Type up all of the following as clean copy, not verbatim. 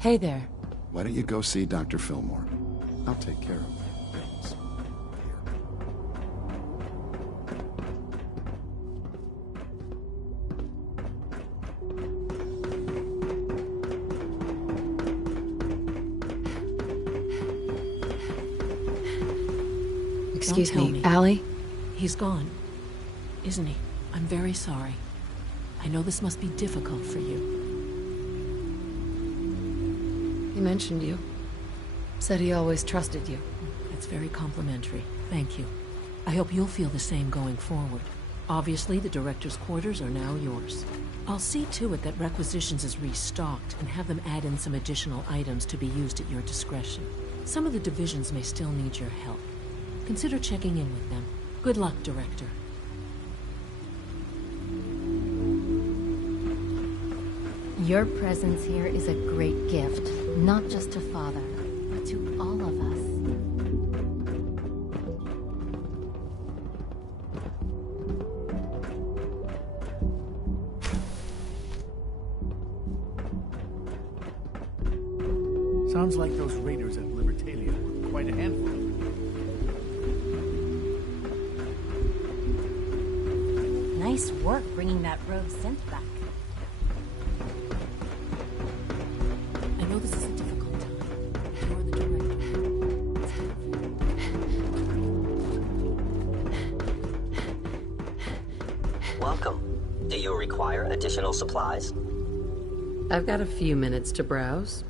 Hey there. Why don't you go see Dr. Fillmore? I'll take care of things. Excuse me, Allie? He's gone, isn't he? I'm very sorry. I know this must be difficult for you. He mentioned you. Said he always trusted you. That's very complimentary. Thank you. I hope you'll feel the same going forward. Obviously, the director's quarters are now yours. I'll see to it that requisitions is restocked and have them add in some additional items to be used at your discretion. Some of the divisions may still need your help. Consider checking in with them. Good luck, Director. Your presence here is a great gift, not just to Father, but to all of us. Sounds like those raiders at Libertalia were quite a handful. Nice work bringing that rogue synth back. I know this is a difficult time. You're the director. Welcome. Do you require additional supplies? I've got a few minutes to browse.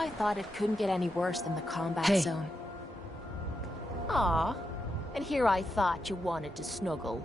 I thought it couldn't get any worse than the combat Hey. zone. Aw, and here I thought you wanted to snuggle.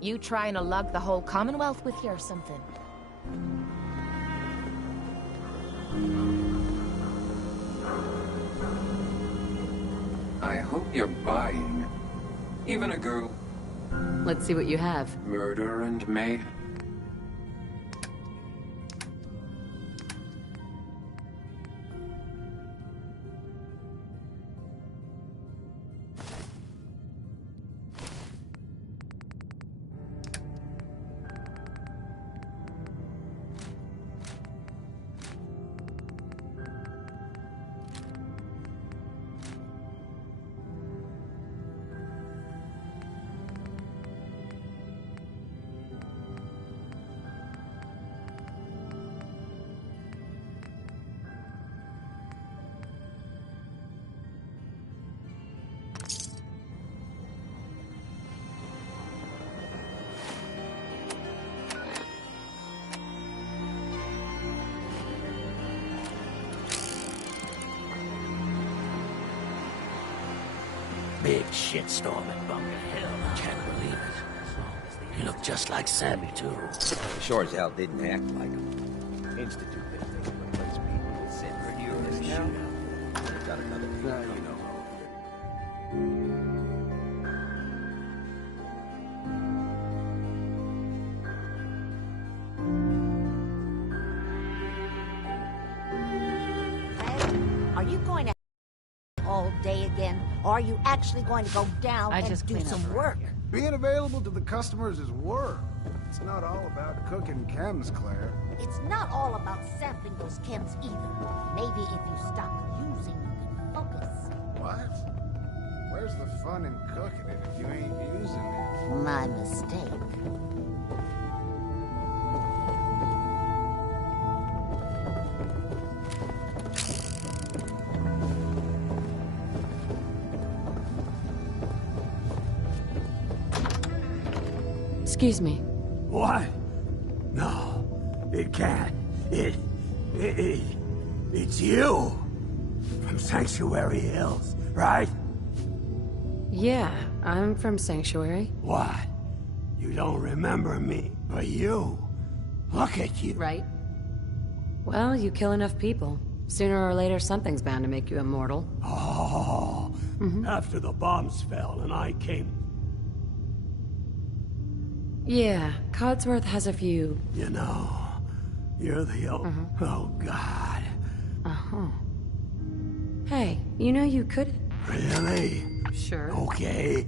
You trying to lug the whole Commonwealth with you or something? I hope you're buying. Even a girl. Let's see what you have. Murder and mayhem. Big shitstorm at Bunker Hill. Can't believe it. You look just like Sammy, too. Sure as hell didn't act like him. Institute this thing where less people will sit for years now. Got another thing coming over. Are you going to all day again, or are you actually going to go down and do some work? Being available to the customers is work. It's not all about cooking chems, Claire. It's not all about sampling those chems either. Maybe if you stop using, you can focus. What? Where's the fun in cooking it if you ain't using it? My mistake. Excuse me. What? No, it can't. It's you. From Sanctuary Hills, right? Yeah, I'm from Sanctuary. What? You don't remember me, but you. Look at you. Right. Well, you kill enough people. Sooner or later, something's bound to make you immortal. Oh, after the bombs fell and I came. Yeah, Codsworth has a few. You know, you're the oh God. Hey, you know you could. Really? Sure. Okay.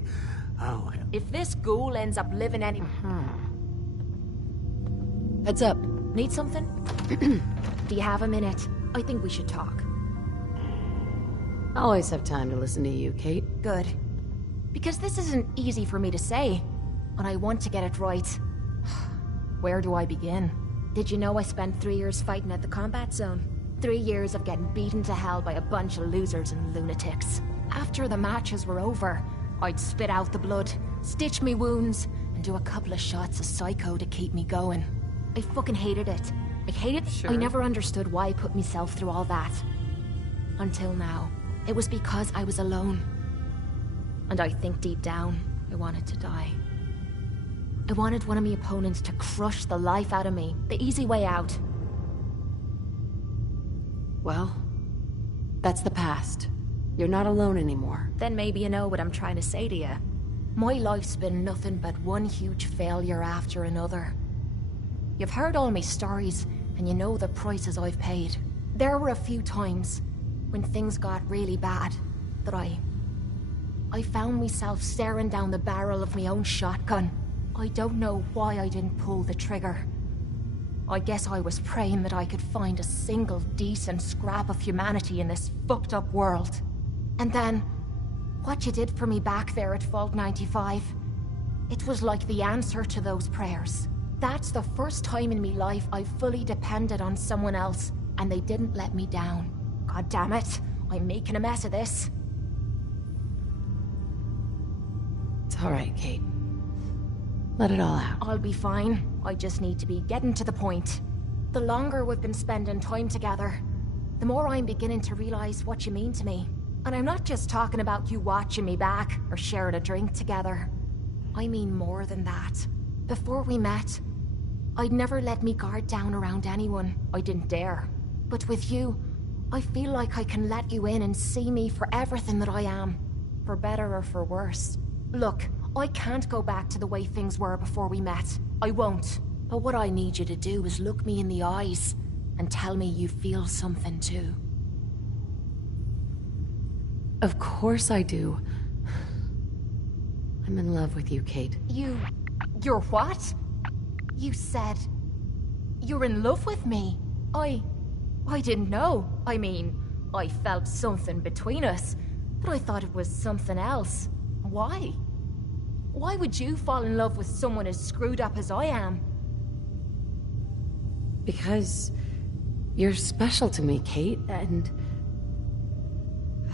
I'll help. If this ghoul ends up living any... Heads up. Need something? Do you have a minute? I think we should talk. I always have time to listen to you, Kate. Good. Because this isn't easy for me to say, and I want to get it right. Where do I begin? Did you know I spent 3 years fighting at the combat zone? 3 years of getting beaten to hell by a bunch of losers and lunatics. After the matches were over, I'd spit out the blood, stitch me wounds, and do a couple of shots of Psycho to keep me going. I fucking hated it. I hated it. Sure. I never understood why I put myself through all that. Until now. It was because I was alone. And I think deep down, I wanted to die. I wanted one of my opponents to crush the life out of me. The easy way out. Well, that's the past. You're not alone anymore. Then maybe you know what I'm trying to say to you. My life's been nothing but one huge failure after another. You've heard all my stories, and you know the prices I've paid. There were a few times when things got really bad that I found myself staring down the barrel of my own shotgun. I don't know why I didn't pull the trigger. I guess I was praying that I could find a single decent scrap of humanity in this fucked up world. And then, what you did for me back there at Vault 95, it was like the answer to those prayers. That's the first time in me life I've fully depended on someone else, and they didn't let me down. God damn it, I'm making a mess of this. It's all right, Kate. Let it all out. I'll be fine. I just need to be getting to the point. The longer we've been spending time together, the more I'm beginning to realize what you mean to me. And I'm not just talking about you watching me back or sharing a drink together. I mean more than that. Before we met, I'd never let me guard down around anyone. I didn't dare. But with you, I feel like I can let you in and see me for everything that I am. For better or for worse. Look, I can't go back to the way things were before we met. I won't. But what I need you to do is look me in the eyes and tell me you feel something too. Of course I do. I'm in love with you, Kate. You're what? You said you're in love with me. I didn't know. I mean, I felt something between us, but I thought it was something else. Why? Why would you fall in love with someone as screwed up as I am? Because you're special to me, Kate, and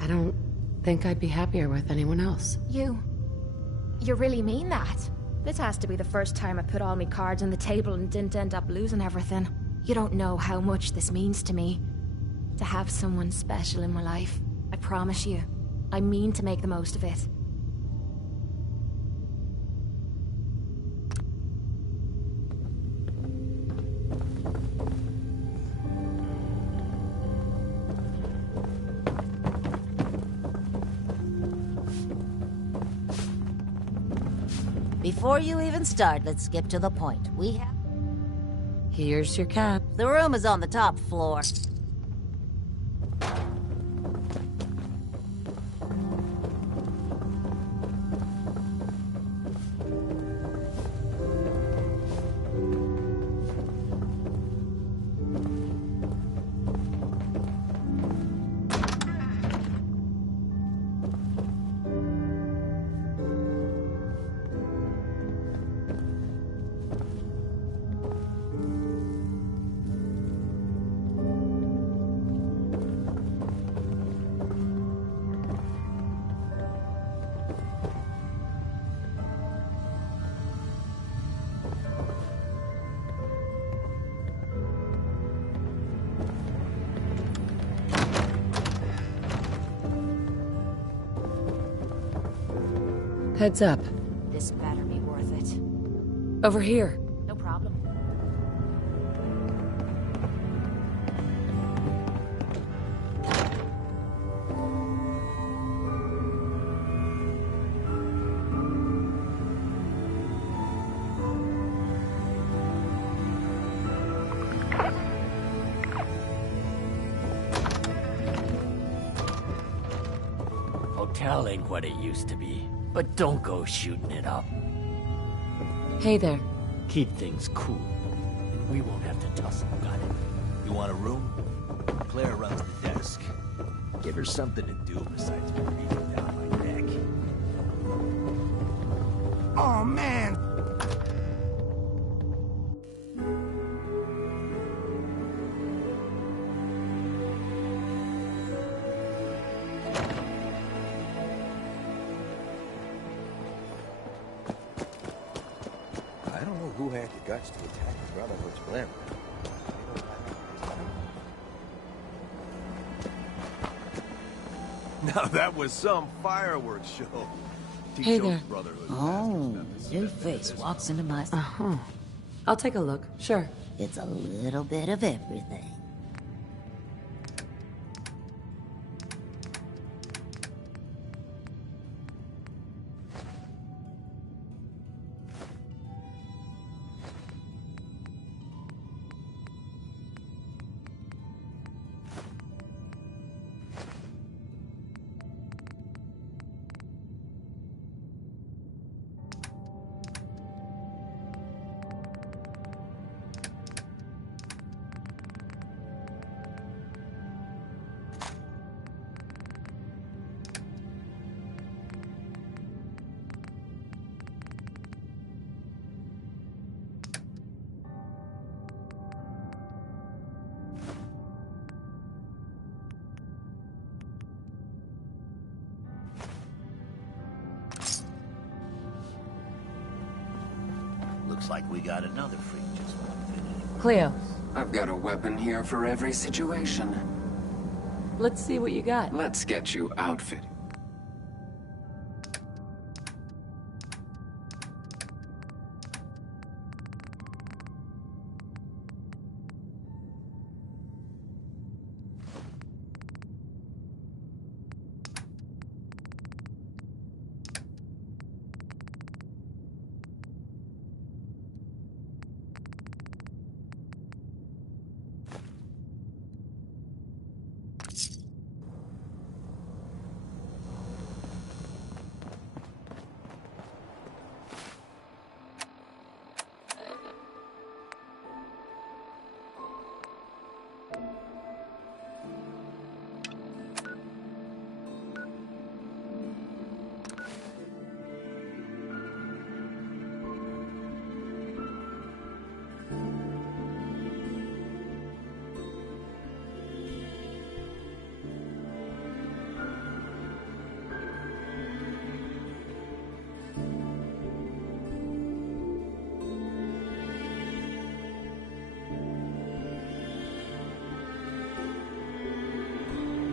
I don't think I'd be happier with anyone else. You really mean that? This has to be the first time I put all my cards on the table and didn't end up losing everything. You don't know how much this means to me, to have someone special in my life. I promise you, I mean to make the most of it. Before you even start, let's skip to the point. Here's your cab. The room is on the top floor. Heads up. This better be worth it. Over here. No problem. Hotel ain't what it used to be. But don't go shooting it up. Hey there. Keep things cool. And we won't have to tussle, got it? You want a room? Claire runs the desk. Give her something to do besides breathing down my neck. Oh, man! I don't know who had the guts to attack the Brotherhood's blimp. Now that was some fireworks show. Hey there. Oh, new face walks into my... Uh-huh. I'll take a look, sure. It's a little bit of everything. Looks like we got another freak just walked in. Cleo, I've got a weapon here for every situation. let's see what you got. Let's get you outfitted.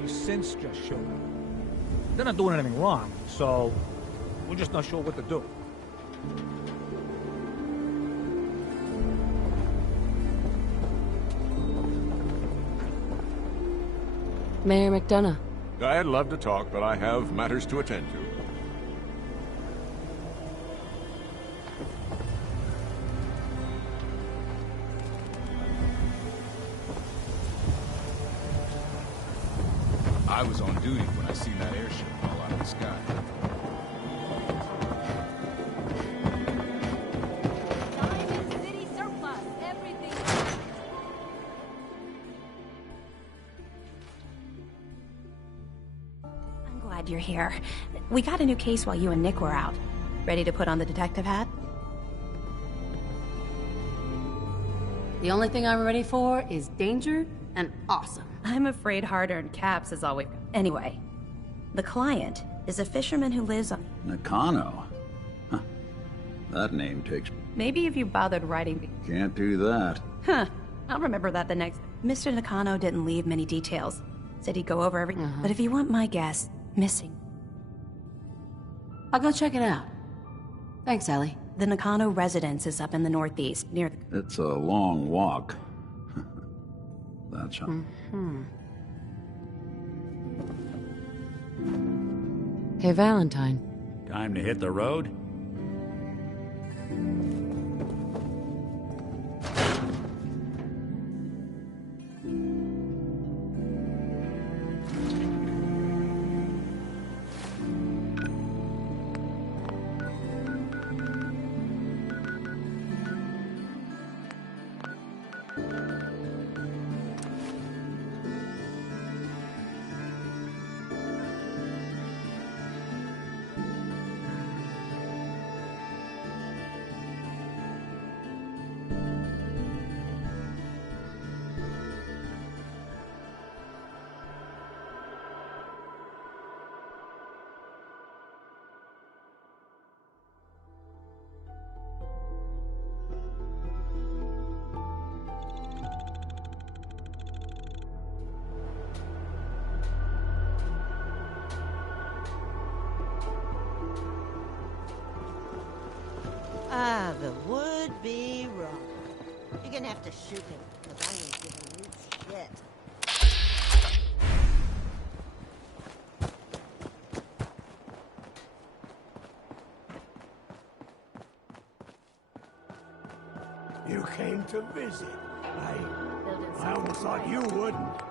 Synths just showed up. They're not doing anything wrong, so we're just not sure what to do. Mayor McDonough. I'd love to talk, but I have matters to attend to. I was on duty when I seen that airship fall out of the sky. City surplus, everything. I'm glad you're here. We got a new case while you and Nick were out. Ready to put on the detective hat? The only thing I'm ready for is danger and awesome. I'm afraid hard-earned caps is all we've got. Anyway, the client is a fisherman who lives on... Nakano? Huh. That name takes... Maybe if you bothered writing... Can't do that. Huh. I'll remember that the next... Mr. Nakano didn't leave many details. Said he'd go over every... But if you want my guess, missing. I'll go check it out. Thanks, Ellie. The Nakano residence is up in the northeast, near the... It's a long walk. That's how... Hey, Valentine. Time to hit the road? The would-be wrong. You're gonna have to shoot him, because I ain't giving you shit. You came to visit. I almost thought you wouldn't.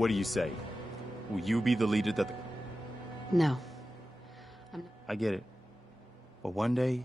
What do you say? Will you be the leader that the... No. I get it. But one day...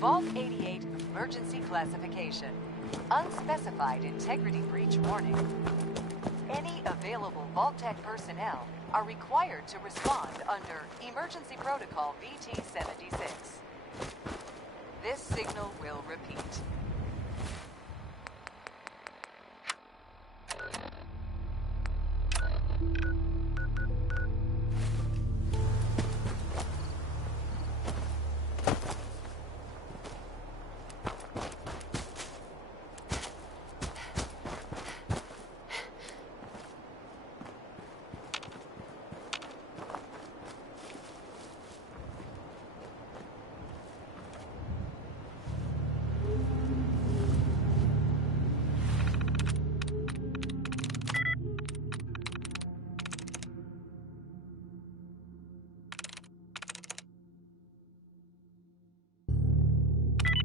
Vault 88 emergency classification. Unspecified integrity breach warning. Any available Vault-Tec personnel are required to respond under Emergency Protocol VT-76. This signal will repeat.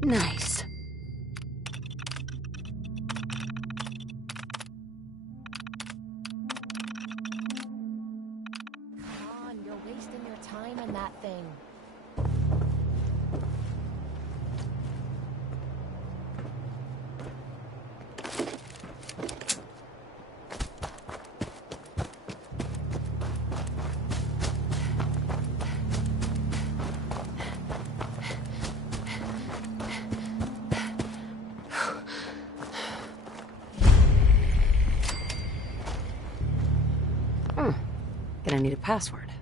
Nice. Come on, you're wasting your time in that thing. Gonna need a password.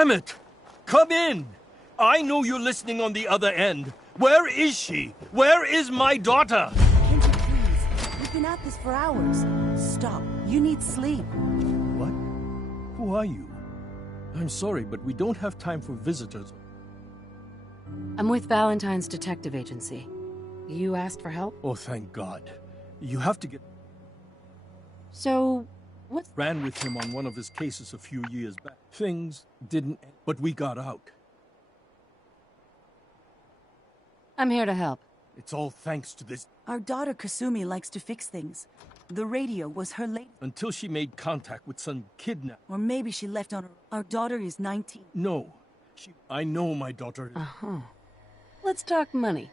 Damn it! Come in! I know you're listening on the other end. Where is she? Where is my daughter? Kenji, please. We've been at this for hours. Stop. You need sleep. What? Who are you? I'm sorry, but we don't have time for visitors. I'm with Valentine's detective agency. You asked for help? Oh, thank God. You have to get... So, what? Ran with him on one of his cases a few years back. Things didn't end, but we got out. I'm here to help. It's all thanks to this... Our daughter Kasumi likes to fix things. The radio was her late... Until she made contact with some kidnap. Or maybe she left on her... Our daughter is 19. No. I know my daughter... Uh-huh. Let's talk money.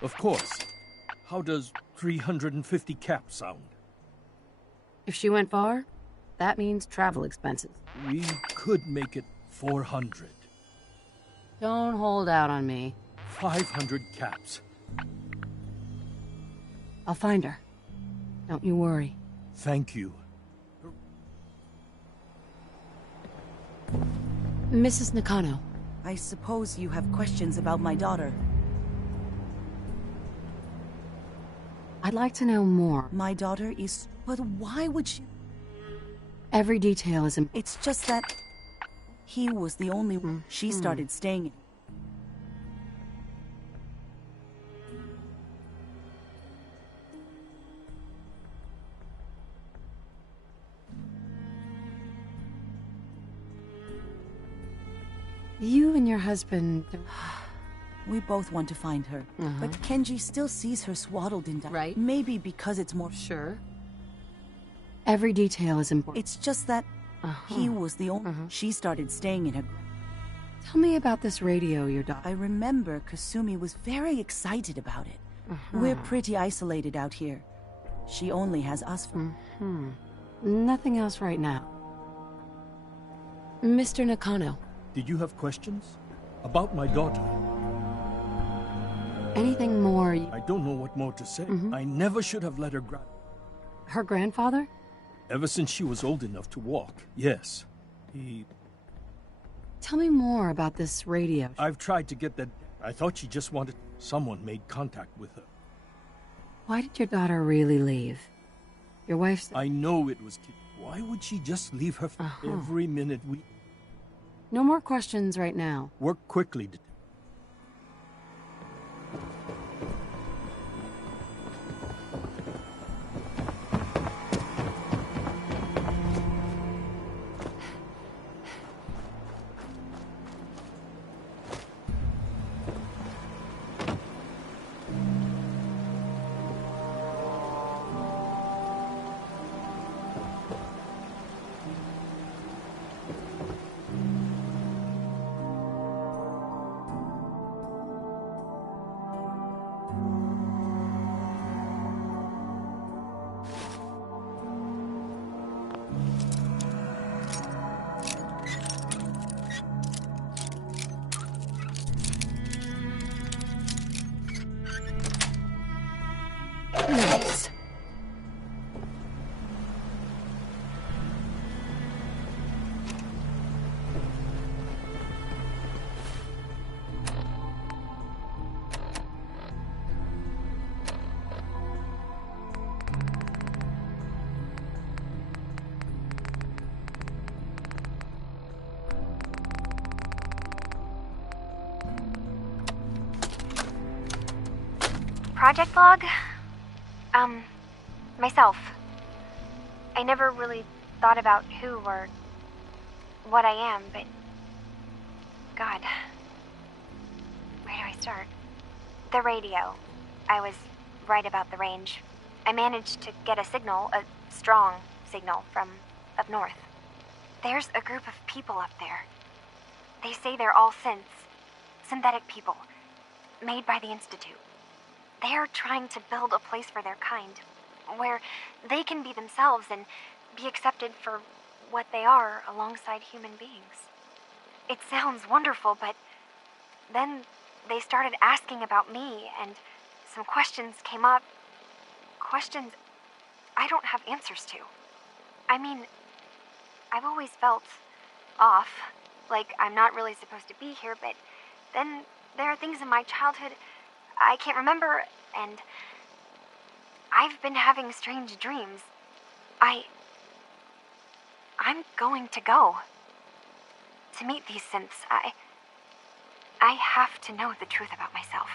Of course. How does 350 caps sound? If she went far, that means travel expenses. We could make it 400. Don't hold out on me. 500 caps. I'll find her. Don't you worry. Thank you. Mrs. Nakano. I suppose you have questions about my daughter. I'd like to know more. My daughter is... But why would she... Every detail is important. It's just that... He was the only one. She started staying in. You and your husband... We both want to find her. But Kenji still sees her swaddled in diapers. Right. Maybe because it's more... Sure. Every detail is important. It's just that he was the only... She started staying in her... Tell me about this radio your daughter... I remember Kasumi was very excited about it. We're pretty isolated out here. She only has us for... Nothing else right now. Mr. Nakano. Did you have questions? About my daughter? Anything more? I don't know what more to say. I never should have let her Her grandfather? Ever since she was old enough to walk, yes. He... Tell me more about this radio. I've tried to get that... I thought she just wanted... Someone made contact with her. Why did your daughter really leave? Your wife's... I know it was... Why would she just leave her for every minute we... No more questions right now. Work quickly. Nice. Project log? Myself. I never really thought about who or what I am, but... God. Where do I start? The radio. I was right about the range. I managed to get a signal, a strong signal, from up north. There's a group of people up there. They say they're all synthetic people, made by the Institute. They're trying to build a place for their kind, where they can be themselves and be accepted for what they are alongside human beings. It sounds wonderful, but then they started asking about me, and some questions came up. Questions I don't have answers to. I mean, I've always felt off, like I'm not really supposed to be here, but then there are things in my childhood I can't remember, and I've been having strange dreams. I'm going to go. To meet these synths, I have to know the truth about myself.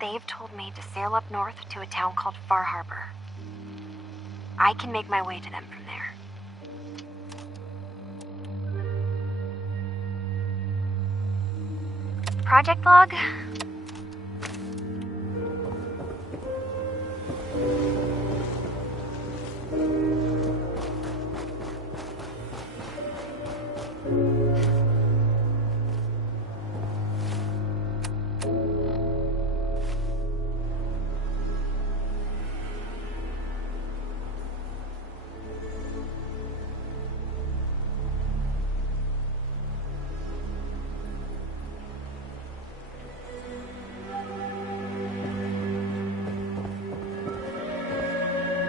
They've told me to sail up north to a town called Far Harbor. I can make my way to them from there. Project log?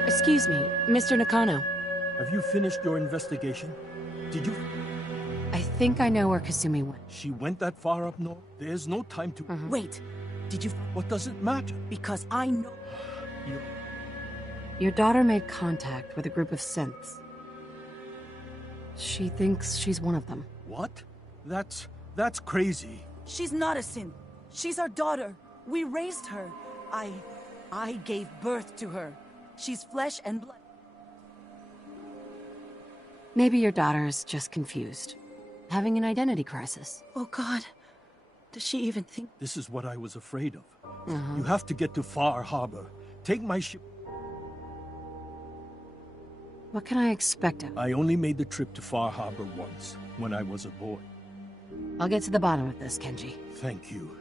Excuse me, Mr. Nakano. Have you finished your investigation? Did you... I think I know where Kasumi went. She went that far up north? There's no time to... Wait, did you... What does it matter? Because I know... Your daughter made contact with a group of synths. She thinks she's one of them. What? That's crazy. She's not a synth. She's our daughter. We raised her. I gave birth to her. She's flesh and blood. Maybe your daughter is just confused. Having an identity crisis. Oh, God. Does she even think... This is what I was afraid of. You have to get to Far Harbor. Take my ship... What can I expect of? I only made the trip to Far Harbor once, when I was a boy. I'll get to the bottom of this, Kenji. Thank you.